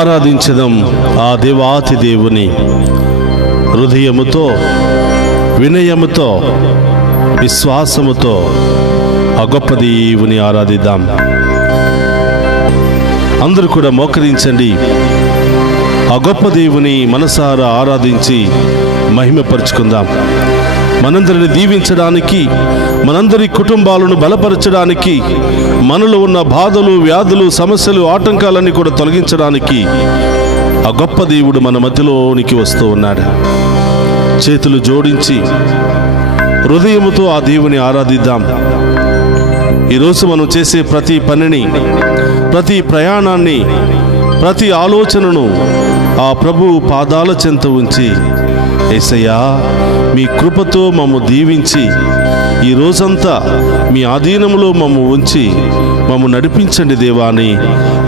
ఆరాధించడం ఆ దేవాతి దేవుని హృదయముతో, వినయముతో, విశ్వాసముతో ఆ గొప్ప దేవుని ఆరాధిద్దాం. అందరూ కూడా మోకరించండి. ఆ గొప్ప దేవుని మనసారా ఆరాధించి మహిమపరుచుకుందాం. మనందరిని దీవించడానికి, మనందరి కుటుంబాలను బలపరచడానికి, మనలో ఉన్న బాధలు, వ్యాధులు, సమస్యలు, ఆటంకాలన్నీ కూడా తొలగించడానికి ఆ గొప్ప దేవుడు మన మధ్యలోనికి వస్తూ ఉన్నాడు. చేతులు జోడించి హృదయముతో ఆ దేవుని ఆరాధిద్దాం. ఈరోజు మనం చేసే ప్రతి పనిని, ప్రతి ప్రయాణాన్ని, ప్రతి ఆలోచనను ఆ ప్రభువు పాదాల చెంత ఉంచి, యేసయ్యా మీ కృపతో మమ్ము దీవించి ఈ రోజంతా మీ ఆధీనంలో మమ్ము ఉంచి మమ్ము నడిపించండి దేవా అని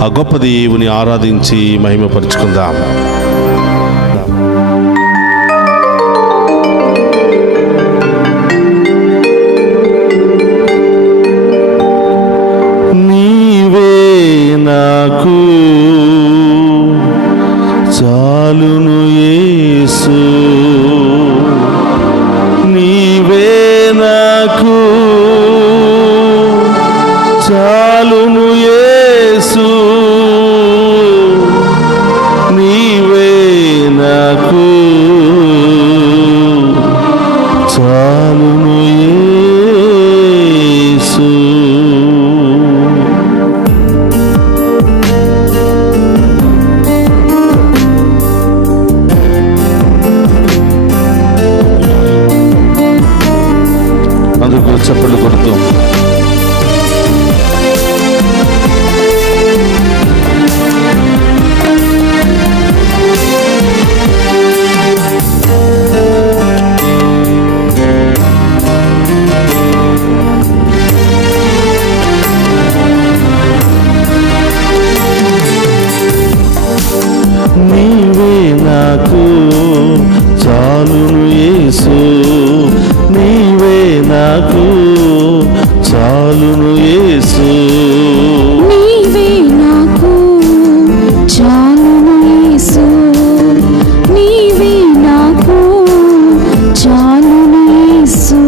ఆ గొప్ప దేవుని ఆరాధించి మహిమపరుచుకుందాం. నీవే నాకు చాలును యేసు, నీవే నాకు చాలును యేసు, నీవే నాకు చాలును యేసు. అందరూ చప్పట్లు కొడుతూ నీవే నాకు చాలును యేసు, నీవే నాకు చాలును యేసు, నీవే నాకు చాలును యేసు, నీవే నాకు చాలును యేసు,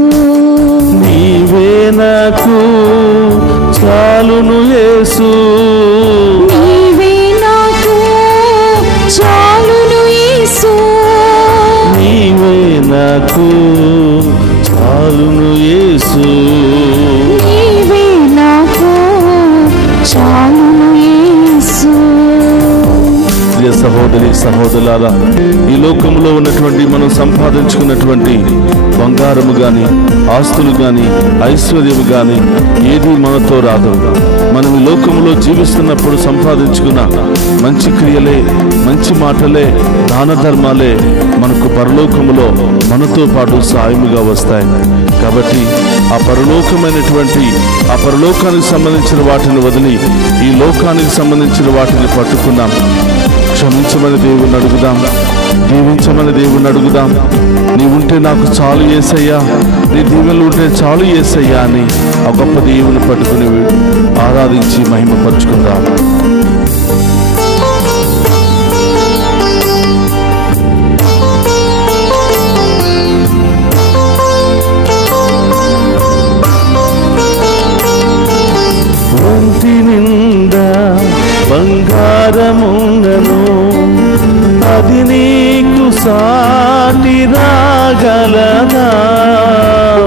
నీవే నాకు చాలును యేసు, నీవే నాకు చాలును యేసు, నీవే నాకు చాలును యేసు, నీవే నాకు చాలును యేసు. ప్రియ సహోదరి సహోదరులారా, ఈ లోకంలో ఉన్నటువంటి మనం సంపాదించుకున్నటువంటి బంగారము కానీ, ఆస్తులు కానీ, ఐశ్వర్యము కానీ ఏది మనతో రాదు. మనం ఈ లోకంలో జీవిస్తున్నప్పుడు సంపాదించుకున్న మంచి క్రియలే, మంచి మాటలే, దాన ధర్మాలే మనకు పరలోకములో మనతో పాటు సాయముగా వస్తాయి. కాబట్టి ఆ పరలోకమైనటువంటి ఆ పరలోకానికి సంబంధించిన వాటిని వదిలి ఈ లోకానికి సంబంధించిన వాటిని పట్టుకున్నాం. క్షమించమని దేవుని అడుగుదాం, దీవించమని దేవుని అడుగుదాం. నీవుంటే నాకు చాలు యేసయ్యా, నీ దీవెనలు ఉంటే చాలు యేసయ్యా అని ఆ గొప్ప దేవుని పట్టుకుని ఆరాధించి మహిమపరుచుకుందాం. ఒంటి నిండా బంగారముండను, అది నీకు సాటి రాగలదా?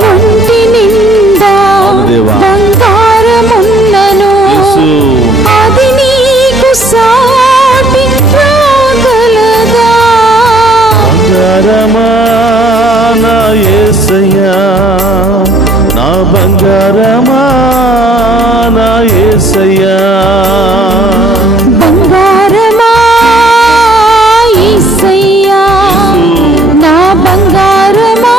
ఒంటి నిండా బంగారముండను, అది నీకు సాటి రాగలదా? బంగారమా నా యేసయ్యా, నా బంగారమా నా యేసయ్యా, బంగారమా యేసయ్యా, నా బంగారమా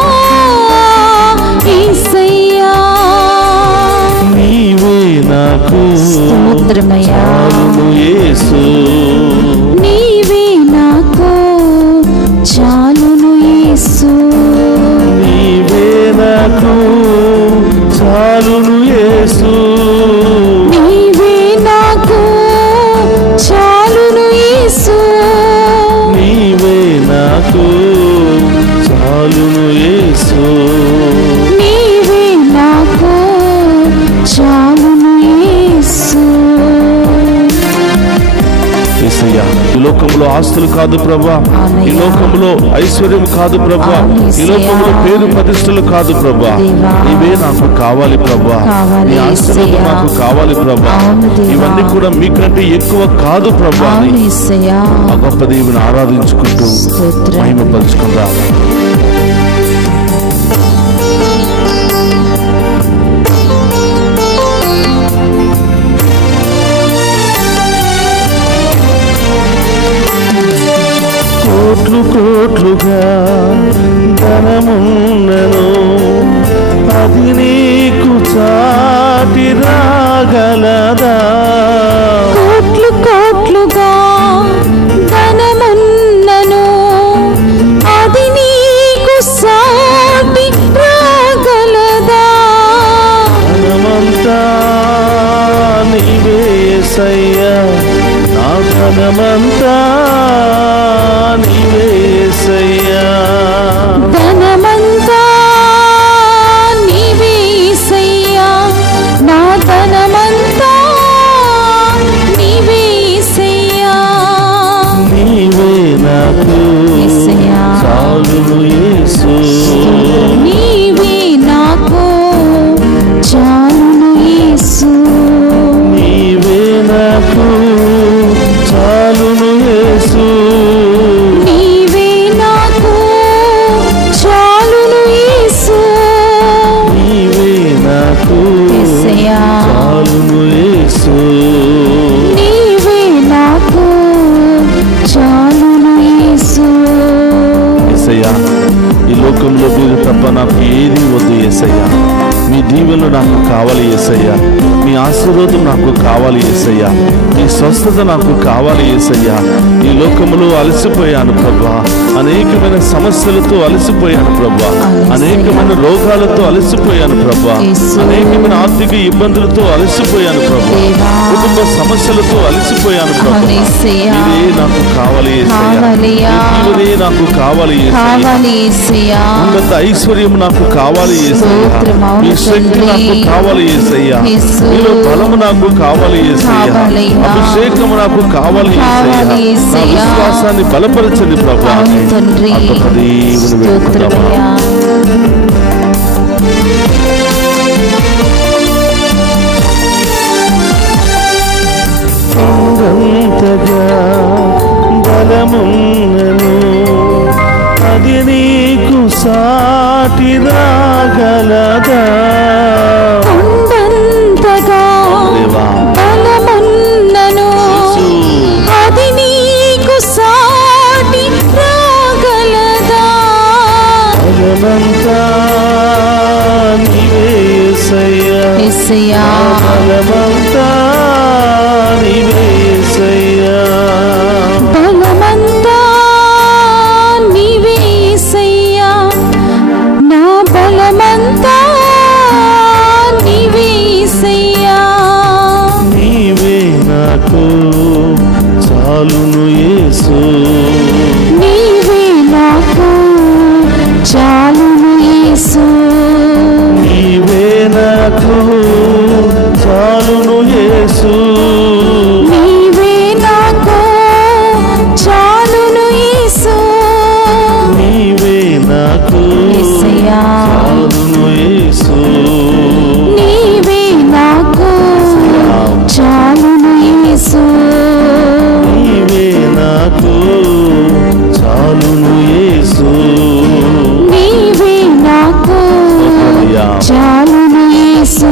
లోకంలో ఆస్తులు కాదు ప్రభా, ఈ లోకంలో ఐశ్వర్యం కాదు ప్రభా, ఈ లోకంలో పేరు ప్రతిష్టలు కాదు ప్రభా, ఇవే నాకు కావాలి ప్రభా, నీ ఆశీర్వాదం నాకు కావాలి ప్రభా, ఇవన్నీ కూడా మీకంటే ఎక్కువ కాదు ప్రభా అని ఆ గొప్ప దేవుని ఆరాధించుకుంటూ మహిమపరుచుకుందాం. కోట్లు కోట్లుగా ధనమున్నను అది నీకు చాటి రాగలదా? కోట్లు కోట్లుగా ధనమున్నను అది నీకు సాటి రాగలదా? ధనమంతా నీవే యేసయ్యా, నా ధనమంతా నీవే యేసయ్యా. ధనమంతా నీవే యేసయ్యా, నా ధనమంతా నీవే యేసయ్యా. నీవే నాకు యేసయ్యా, చాలును యేసు, నీవే నాకు చాలును యేసు. నీవే నాకు చాలును యేసు, నీవే నాకు చాలును యేసు. నీవే నాకు యేసయ్యా, చాలును యేసు. నీవే నాకు చాలును యేసు. యేసయ్యా, ఈ లోకంలో మీరు తప్ప నాకు ఏది వద్దు యేసయ్యా, మీ దీవెనలు నాకు కావాలి యేసయ్యా, మీ ఆశీర్వాదం నాకు కావాలి యేసయ్యా, మీ స్వస్థత నాకు కావాలి యేసయ్యా. ఈ లోకంలో అలసిపోయాను ప్రభా, అనేకమైన సమస్యలతో అలసిపోయాను ప్రభా, అనేకమైన రోగాలతో అలసిపోయాను ప్రభా, అనేకమైన ఆర్థిక ఇబ్బందులతో అలసిపోయాను ప్రభా, కుటుంబ సమస్యలతో అలసిపోయాను ప్రభా. ఇదే నాకు కావాలి యేసయ్యా, ఇదే నాకు కావాలి యేసయ్యా, ఉన్నత ఐశ్వర్యం నాకు కావాలి యేసయ్యా, మీ శక్తి నాకు కావాలి యేసయ్యా, మీలో బలము నాకు కావాలి యేసయ్యా, అభిషేకము నాకు కావాలి యేసయ్యా, నా విశ్వాసాన్ని బలపరచండి ప్రభా. తండ్రి స్తోత్రమయ్యా. కొండంతగా బలమున్నను అది నీకు సాటి రాగలదా? కొండంతగా బలమున్నను అది నీకు సాటి రాగలదా? బలమంతా నీవే యేసయ్యా, యేసయ్యా, బలమంతా నీవే యేసయ్యా. బలమంతా నీవే యేసయ్యా, నా బలమంతా నీవే యేసయ్యా. నీవే నాకు చాలును యేసు, నీవే నాకు చాలును యేసు. నీవే నాకు చాలును యేసు, నీవే నాకు చాలును యేసు. నీవే నాకు యేసయ్యా, చాలును యేసు. నీవే నాకు చాలును యేసు. నీవే నాకు చాలును యేసు. నీవే నాకు చాలును యేసు.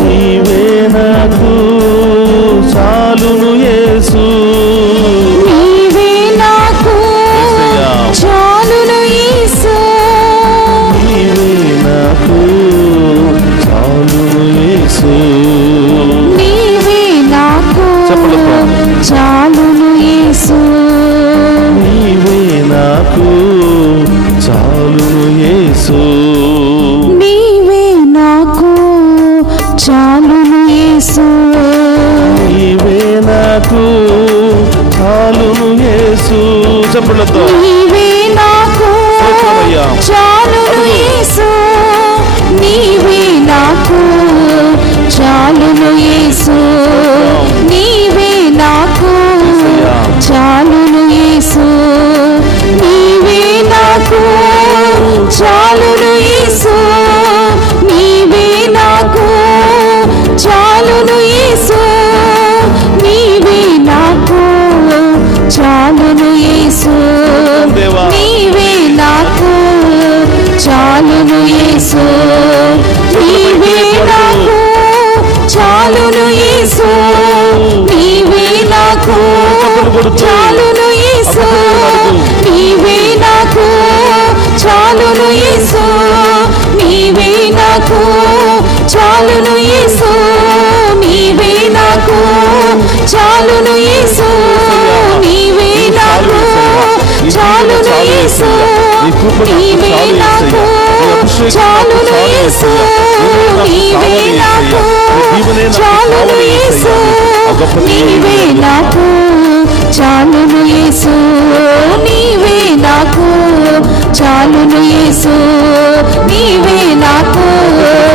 నీవే నాకు చాలును యేసు. నీవే నాకు చాలును యేసు. నీవే నాకు చాలును యేసు. నీవే నాకు చాలును యేసు. నీవే నాకు చాలును యేసు. నీవే నాకు చాలును యేసు. నీవే నాకు చాలును యేసు. చెప్పలతో నీవే నాకు స్తోత్రమయ్యా. చాలును యేసు. నీవే నాకు చాలును యేసు. నీవే నాకు యేసయ్యా. చాలును యేసు నీవే నాకు చాలును యేసు నీవే నాకు చాలును యేసు నీవే నాకు చాలును యేసు నీవే నాకు చాలును యేసు నీవే నాకు చాలును యేసు నీవే నాకు చాలును యేసు నీవే నాకు చాలును యేసు నీవే నాకు చాలును యేసు నీవే నాకు చాలును యేసు నీవే నాకు చాలును యేసు నీవే నాకు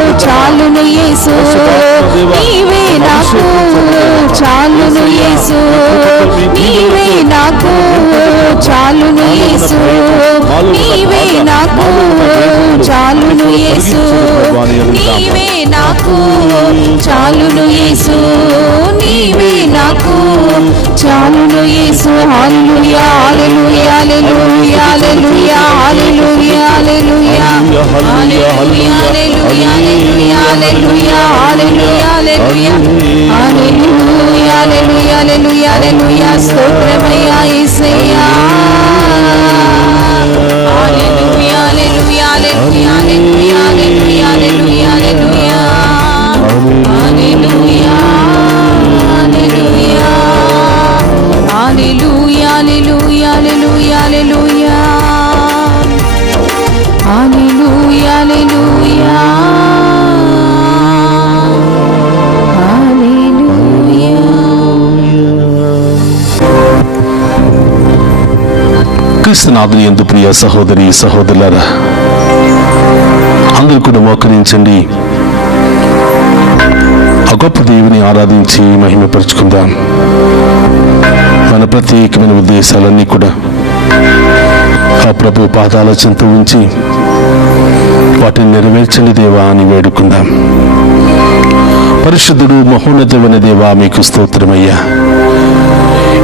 చాలును యేసు నీవే నాకు చాలును యేసు నీవే నాకు చాలును యేసు నీవే నాకు చాలును యేసు నీవే నాకు చాలును యేసు నీవే నాకు చాలును యేసు హల్లెలూయా హల్లెలూయా హల్లెలూయా హల్లెలూయా హల్లెలూయా హల్లెలూయా హల్లెలూయా హల్లెలూయా హల్లెలూయా హల్లెలూయా హల్లెలూయా హల్లెలూయా హల్లెలూయా హల్లెలూయా హల్లెలూయా స్తోత్రమయ్యా యేసయ్యా హల్లెలూయా హల్లెలూయా హల్లెలూయా హల్లెలూయా హల్లెలూయా హల్లెలూయా హల్లెలూయా హల్లెలూయా హల్లెలూయా హల్లెలూయా హల్లెలూయా హల్లెలూయా హల్లెలూయా క్రీస్తునాథుని యందు ప్రియ సహోదరి సహోదరులారా, అందరూ కూడా మోకరించండి. ఆ గొప్ప దేవుని ఆరాధించి మహిమపరుచుకుందాం. మన ప్రత్యేకమైన ఉద్దేశాలన్నీ కూడా ఆ ప్రభు పాదాల చెంత ఉంచి వాటిని నెరవేర్చండి దేవా అని వేడుకుందాం. పరిశుద్ధుడు మహోన్నతమైన దేవా, మీకు స్తోత్రమయ్యా.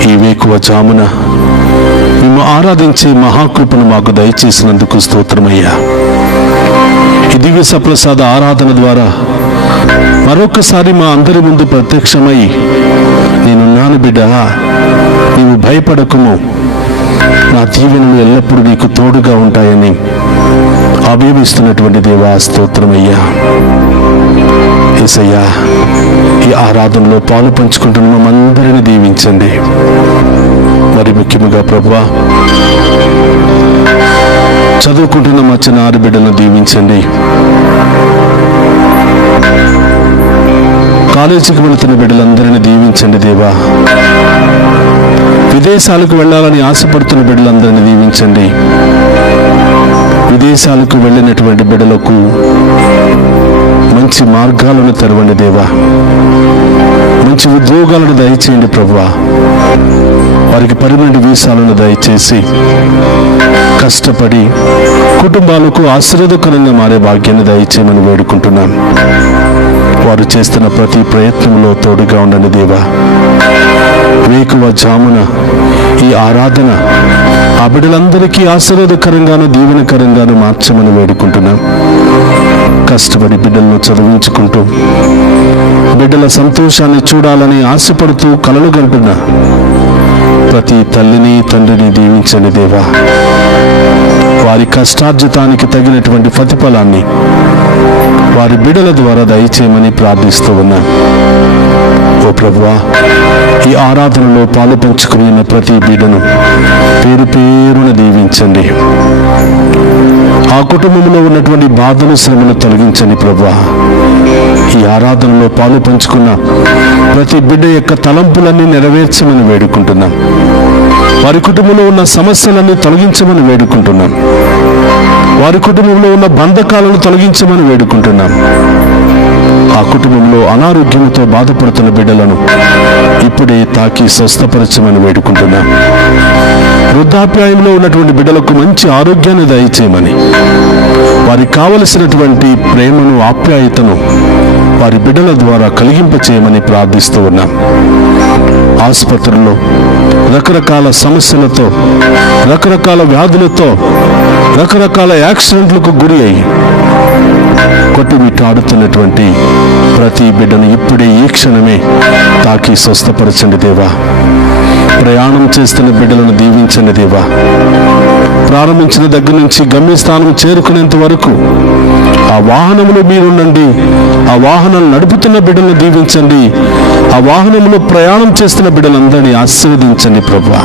ఈ వేకువ జామున మేము ఆరాధించే మహాకృపను మాకు దయచేసినందుకు స్తోత్రమయ్యా. ఈ దివ్య సప్రసాద ఆరాధన ద్వారా మరొకసారి మా అందరి ముందు ప్రత్యక్షమై, నేనున్నాను బిడ్డ, నీవు భయపడకుము, నా దీవెనలు ఎల్లప్పుడూ నీకు తోడుగా ఉంటాయని అభియమిస్తున్నటువంటి దేవా స్తోత్రమయ్యా. యేసయ్యా, ఈ ఆరాధనలో పాలు పంచుకుంటున్న మనందరిని దీవించండి. మరి ముఖ్యముగా ప్రభువా, చదువుకుంటున్న మా చిన్న ఆడబిడ్డలను దీవించండి. కాలేజీకి వెళుతున్న బిడ్డలందరినీ దీవించండి దేవా. విదేశాలకు వెళ్ళాలని ఆశపడుతున్న బిడ్డలందరినీ దీవించండి. విదేశాలకు వెళ్ళినటువంటి బిడ్డలకు మంచి మార్గాలను తెరవండి దేవా. మంచి ఉద్యోగాలను దయచేయండి ప్రభువా. వారికి పర్మనెంట్ వీసాలను దయచేసి కష్టపడి కుటుంబాలకు ఆశీర్వాదకరంగా మారే భాగ్యాన్ని దయచేయమని వేడుకుంటున్నాం. వారు చేస్తున్న ప్రతి ప్రయత్నంలో తోడుగా ఉండండి దేవా. వేకువ జామున ఈ ఆరాధన ఆ బిడ్డలందరికీ ఆశీర్వాదకరంగాను దీవెనకరంగాను మార్చమని వేడుకుంటున్నాం. కష్టపడి బిడ్డలను చదివించుకుంటూ బిడ్డల సంతోషాన్ని చూడాలని ఆశపడుతూ కలలు గంటున్న ప్రతి తల్లిని తండ్రిని దీవించండి దేవా. వారి కష్టార్జితానికి తగినటువంటి ప్రతిఫలాన్ని వారి బిడ్డల ద్వారా దయచేయమని ప్రార్థిస్తూ ఉన్నా. ఓ ప్రభువా, ఈ ఆరాధనలో పాలు పంచుకుని ఉన్న ప్రతి బిడ్డను పేరు పేరున దీవించండి. ఆ కుటుంబంలో ఉన్నటువంటి బాధలు శ్రమను తొలగించండి ప్రభువా. ఈ ఆరాధనలో పాలు పంచుకున్న ప్రతి బిడ్డ యొక్క తలంపులన్నీ నెరవేర్చమని వేడుకుంటున్నాం. వారి కుటుంబంలో ఉన్న సమస్యలన్నీ తొలగించమని వేడుకుంటున్నాం. వారి కుటుంబంలో ఉన్న బంధకాలను తొలగించమని వేడుకుంటున్నాం. ఆ కుటుంబంలో అనారోగ్యంతో బాధపడుతున్న బిడ్డలను ఇప్పుడే తాకి స్వస్థపరచమని వేడుకుంటున్నాం. వృద్ధాప్యాయంలో ఉన్నటువంటి బిడ్డలకు మంచి ఆరోగ్యాన్ని దయచేయమని, వారికి కావలసినటువంటి ప్రేమను ఆప్యాయతను వారి బిడ్డల ద్వారా కలిగింపచేయమని ప్రార్థిస్తూ ఉన్నాం. ఆసుపత్రుల్లో రకరకాల సమస్యలతో, రకరకాల వ్యాధులతో, రకరకాల యాక్సిడెంట్లకు గురి అయ్యి కొట్టుమిట్టాడుతున్నటువంటి ప్రతి బిడ్డను ఇప్పుడే ఈ క్షణమే తాకి స్వస్థపరచండి దేవా. ప్రయాణం చేస్తున్న బిడ్డలను దీవించండి దేవా. ప్రారంభించిన దగ్గర నుంచి గమ్యస్థానం చేరుకునేంత వరకు ఆ వాహనంలో మీరుండండి. ఆ వాహనాలు నడుపుతున్న బిడ్డలను దీవించండి. ఆ వాహనంలో ప్రయాణం చేస్తున్న బిడ్డలందరినీ ఆశీర్వదించండి ప్రభువా.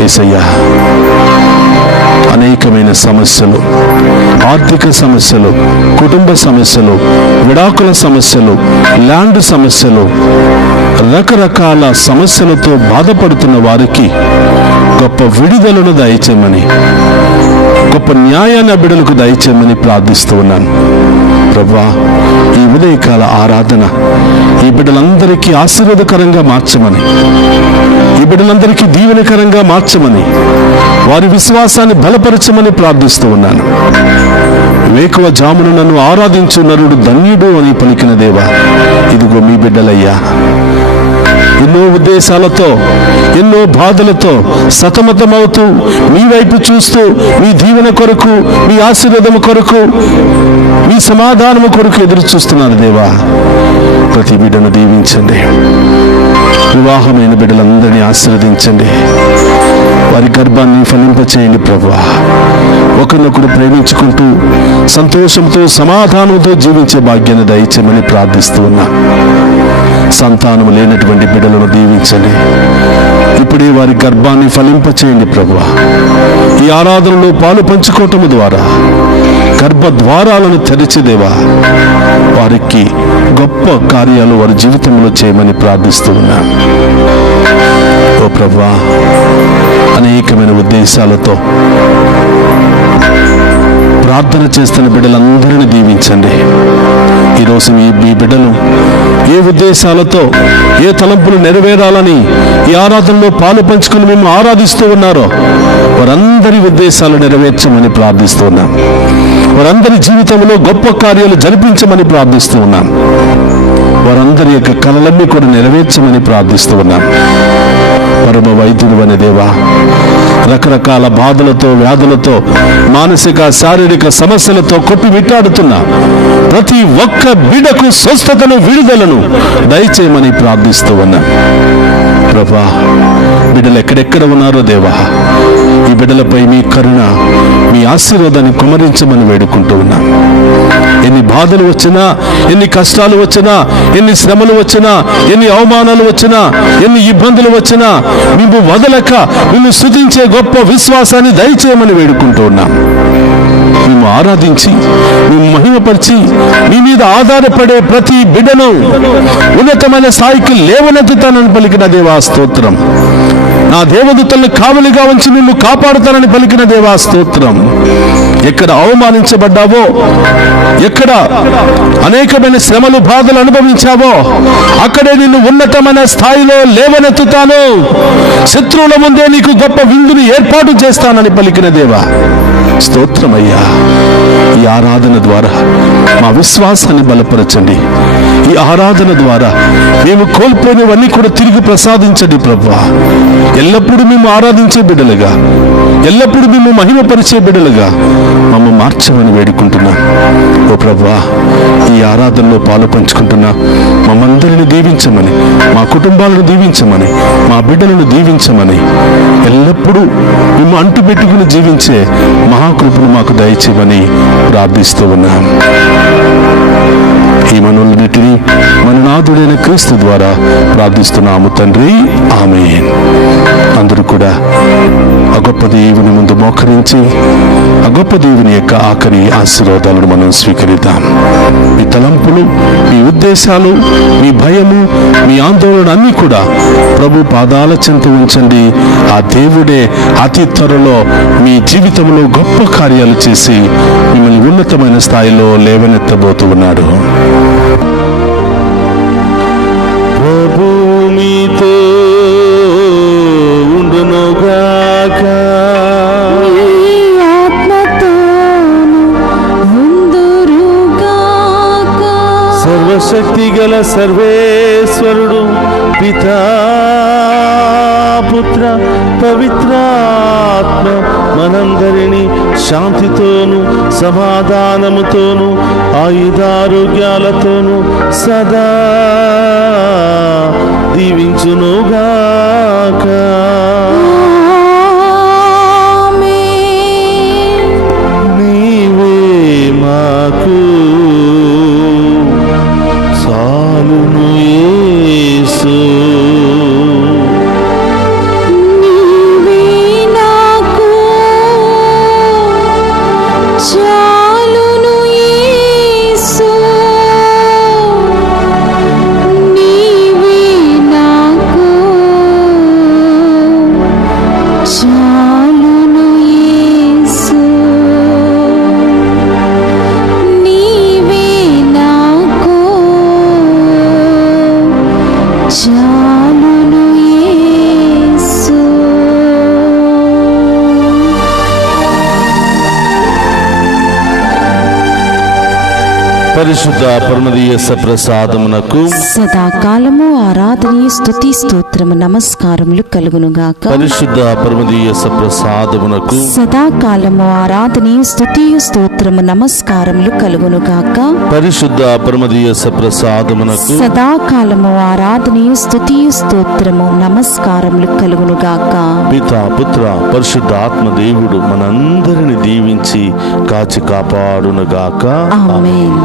యేసయ్యా, అనేకమైన సమస్యలు, ఆర్థిక సమస్యలు, కుటుంబ సమస్యలు, విడాకుల సమస్యలు, ల్యాండ్ సమస్యలు, రకరకాల సమస్యలతో బాధపడుతున్న వారికి గొప్ప విడుదలను దయచేయమని, గొప్ప న్యాయాన్ని బిడ్డలకు దయచేయమని ప్రార్థిస్తూ ఉన్నాను ప్రభువా. ఈ ఉదయకాల ఆరాధన ఈ బిడ్డలందరికీ ఆశీర్వాదకరంగా మార్చమని, ఈ బిడ్డలందరికీ దీవెనకరంగా మార్చమని, వారి విశ్వాసాన్ని బలపరచమని ప్రార్థిస్తూ ఉన్నాను. వేకువ జామున నన్ను ఆరాధించు నరుడు ధన్యుడు అని పలికిన దేవా, ఇదిగో మీ బిడ్డలయ్యా. ఎన్నో ఉద్దేశాలతో, ఎన్నో బాధలతో సతమతమవుతూ మీ వైపు చూస్తూ మీ దీవెన కొరకు, మీ ఆశీర్వాదము కొరకు, మీ సమాధానము కొరకు ఎదురు చూస్తున్నారు దేవా. ప్రతి బిడ్డను దీవించండి. వివాహమైన బిడ్డలందరినీ ఆశీర్వదించండి. వారి గర్భాన్ని ఫలింపచేయండి ప్రభువా. ఒకరినొకరు ప్రేమించుకుంటూ సంతోషంతో, సమాధానంతో జీవించే భాగ్యాన్ని దయచేయమని ప్రార్థిస్తూ ఉన్నా. సంతానం లేనటువంటి బిడ్డలను దీవించండి. ఇప్పుడే వారి గర్భాన్ని ఫలింపచేయండి ప్రభువా. ఈ ఆరాధనలో పాలు పంచుకోవటం ద్వారా గర్భద్వారాలను తెరిచేదేవా, వారికి గొప్ప కార్యాలు వారి జీవితంలో చేయమని ప్రార్థిస్తూ ఉన్నా. ఓ ప్రభువా, అనేకమైన ఉద్దేశాలతో ప్రార్థన చేస్తున్న బిడ్డలందరినీ దీవించండి. ఈరోజు మీ బిడ్డలు ఏ ఉద్దేశాలతో, ఏ తలంపులు నెరవేరాలని ఈ ఆరాధనలో పాలు పంచుకుని మేము ఆరాధిస్తూ ఉన్నారో వారందరి ఉద్దేశాలు నెరవేర్చమని ప్రార్థిస్తూ ఉన్నాం. వారందరి జీవితంలో గొప్ప కార్యాలు జరిపించమని ప్రార్థిస్తూ ఉన్నాం. వారందరి యొక్క కలలన్నీ కూడా నెరవేర్చమని ప్రార్థిస్తూ ఉన్నాం. పరమ వైద్యుడు అనే దేవా, రకరకాల బాధలతో, వ్యాధులతో, మానసిక శారీరక సమస్యలతో కొట్టుమిట్టాడుతున్న ప్రతి ఒక్క బిడ్డకు స్వస్థతను, విడుదలను దయచేయమని ప్రార్థిస్తూ ఉన్నా ప్రభా. బిడ్డలు ఎక్కడెక్కడ ఉన్నారో దేవా, ఈ బిడ్డలపై మీ కరుణ, మీ ఆశీర్వాదాన్ని కుమరించమని వేడుకుంటూ ఉన్నా. ఎన్ని బాధలు వచ్చినా, ఎన్ని కష్టాలు వచ్చినా, ఎన్ని శ్రమలు వచ్చినా, ఎన్ని అవమానాలు వచ్చినా, ఎన్ని ఇబ్బందులు వచ్చినా మేము వదలక మేము స్తుతించే గొప్ప విశ్వాసాన్ని దయచేయమని వేడుకుంటూ ఉన్నాం. మేము ఆరాధించి, మేము మహిమపరిచి, మీ మీద ఆధారపడే ప్రతి బిడ్డను ఉన్నతమైన స్థాయికి లేవనెత్తుతానని పలికిన దేవా స్తోత్రం. నా దేవదూతలను కావలిగా ఉంచి నిన్ను కాపాడుతానని పలికిన దేవా స్తోత్రం. ఎక్కడ అవమానించబడ్డావో, ఎక్కడ అనేకమైన శ్రమలు, బాధలు అనుభవించావో అక్కడే నిన్ను ఉన్నతమైన స్థాయిలో లేవనెత్తుతాను. శత్రువుల ముందే నీకు గొప్ప విందుని ఏర్పాటు చేస్తానని పలికిన దేవా స్తోత్రమయ్యా. ఈ ఆరాధన ద్వారా మా విశ్వాసాన్ని బలపరచండి. ఈ ఆరాధన ద్వారా మేము కోల్పోయినవన్నీ కూడా తిరిగి ప్రసాదించండి ప్రభువా. ఎల్లప్పుడూ మేము ఆరాధించే బిడ్డలుగా, ఎల్లప్పుడూ మేము మహిమపరిచే బిడ్డలుగా మమ్మ మార్చమని వేడుకుంటున్నాం. ఓ ప్రభువా, ఈ ఆరాధనలో పాలు పంచుకుంటున్నా మమ్మందరిని దీవించమని, మా కుటుంబాలను దీవించమని, మా బిడ్డలను దీవించమని, ఎల్లప్పుడూ మేము అంటుపెట్టుకుని జీవించే మహాకృపను మాకు దయచేయమని ప్రార్థిస్తూ ఉన్నాం. ఈ మనవులన్నిటినీ మన నాథుడైన క్రీస్తు ద్వారా ప్రార్థిస్తున్నాము తండ్రి, ఆమేన్. అందరూ కూడా ఆ గొప్ప దేవుని ముందు మోకరించి ఆ గొప్ప దేవుని యొక్క ఆఖరి ఆశీర్వాదాలను మనం స్వీకరిద్దాం. మీ తలంపులు, మీ ఉద్దేశాలు, మీ భయము, మీ ఆందోళన అన్నీ కూడా ప్రభు పాదాల చెంత ఉంచండి. ఆ దేవుడే అతి త్వరలో మీ జీవితంలో గొప్ప కార్యాలు చేసి మిమ్మల్ని ఉన్నతమైన స్థాయిలో లేవనెత్తబోతూ ఉన్నాడు. ప్రభు మీతో ఉండునుగాక, సర్వశక్తి గల సర్వేశ్వరుడు పుత్ర పవిత్రాత్మ మనందరినీ శాంతితోను సమాధానముతోను ఆయుధారోగ్యాలతోను సదా దీవించునుగాక. నీవే మాకు చాలును యేసు. పరిశుద్ధ పరమదీయ ప్రసాదమునకు సదాకాలము ఆరాధనీయ స్తుతి స్తోత్రము నమస్కారములు కలుగునుగాక. పరిశుద్ధ పరమదీయ ప్రసాదమునకు సదాకాలము ఆరాధనీయ స్తుతి స్తోత్రము నమస్కారములు కలుగునుగాక. పరిశుద్ధ పరమదీయ ప్రసాదమునకు సదాకాలము ఆరాధనీయ స్తుతి స్తోత్రము నమస్కారములు కలుగునుగాక. పితా పుత్ర పరిశుద్ధాత్మ దేవుడు మనందరిని దీవించి కాచి కాపాడునుగాక. ఆమేన్.